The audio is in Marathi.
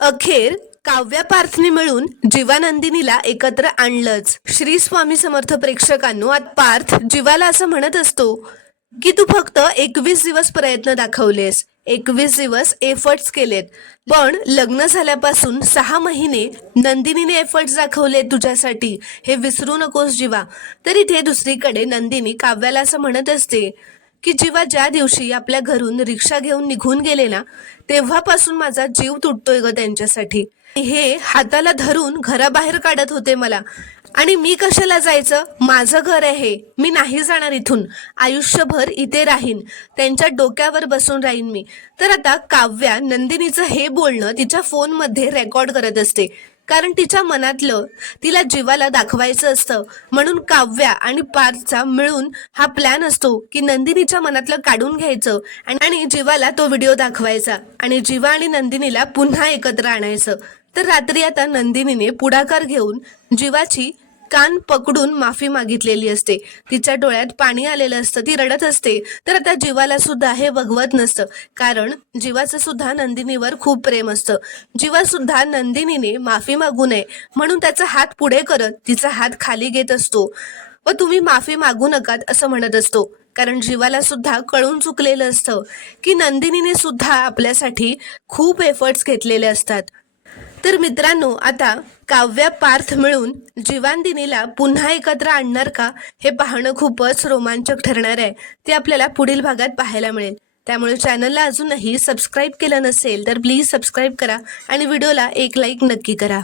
अखेर काव्या पार्थने मिळून जीवानंदिनीला एकत्र आणलंच। श्री स्वामी समर्थ प्रेक्षकांनो, आज पार्थ जीवाला असं म्हणत असतो की तू फक्त 21 दिवस प्रयत्न दाखवलेस, 21 दिवस एफर्ट्स केलेत, पण लग्न झाल्यापासून 6 महिने नंदिनीने एफर्ट्स दाखवले तुझ्यासाठी, हे विसरू नकोस जीवा। तर इथे दुसरीकडे नंदिनी काव्याला असं म्हणत असते की जीवा, ज्या दिवशी आपल्या घरून रिक्षा घेऊन निघून गेले ना, तेव्हापासून माझा जीव तुटतोय ग त्यांच्यासाठी। हे हाताला धरून घराबाहेर काढत होते मला, आणि मी कशाला जायचं? माझं घर आहे, मी नाही जाणार इथून, आयुष्यभर इथे राहीन, त्यांच्या डोक्यावर बसून राहीन मी। तर आता काव्या नंदिनीचं हे बोलणं तिच्या फोनमध्ये रेकॉर्ड करत असते, कारण तिच्या मनातलं तिला जीवाला दाखवायचं असतं। म्हणून काव्या आणि पार्थचा मिळून हा प्लॅन असतो की नंदिनीच्या मनातलं काढून घ्यायचं आणि जीवाला तो व्हिडिओ दाखवायचा आणि जीवा आणि नंदिनीला पुन्हा एकत्र आणायचं। तर रात्री आता नंदिनीने पुढाकार घेऊन जीवाची कान पकडून माफी मागितलेली असते, तिच्या डोळ्यात पाणी आलेलं असतं, ती रडत असते। तर आता जीवाला सुद्धा हे बघवत नसतं, कारण जीवाचं सुद्धा नंदिनीवर खूप प्रेम असतं। जीवा सुद्धा नंदिनीने माफी मागू नये म्हणून त्याचा हात पुढे करत तिचा हात खाली घेत असतो व तुम्ही माफी मागू नकात असं म्हणत असतो, कारण जीवाला सुद्धा कळून चुकलेलं असतं की नंदिनीने सुद्धा आपल्यासाठी खूप एफर्ट्स घेतलेले असतात। तर मित्रांनो, आता काव्या पार्थ मिळून जीवानंदिनीला पुन्हा एकत्र आणणार का, हे पाहणं खूपच रोमांचक ठरणार आहे। ते आपल्याला पुढील भागात पाहायला मिळेल। त्यामुळे चॅनलला अजूनही सबस्क्राईब केलं नसेल तर प्लीज सबस्क्राईब करा आणि व्हिडिओला एक लाईक नक्की करा।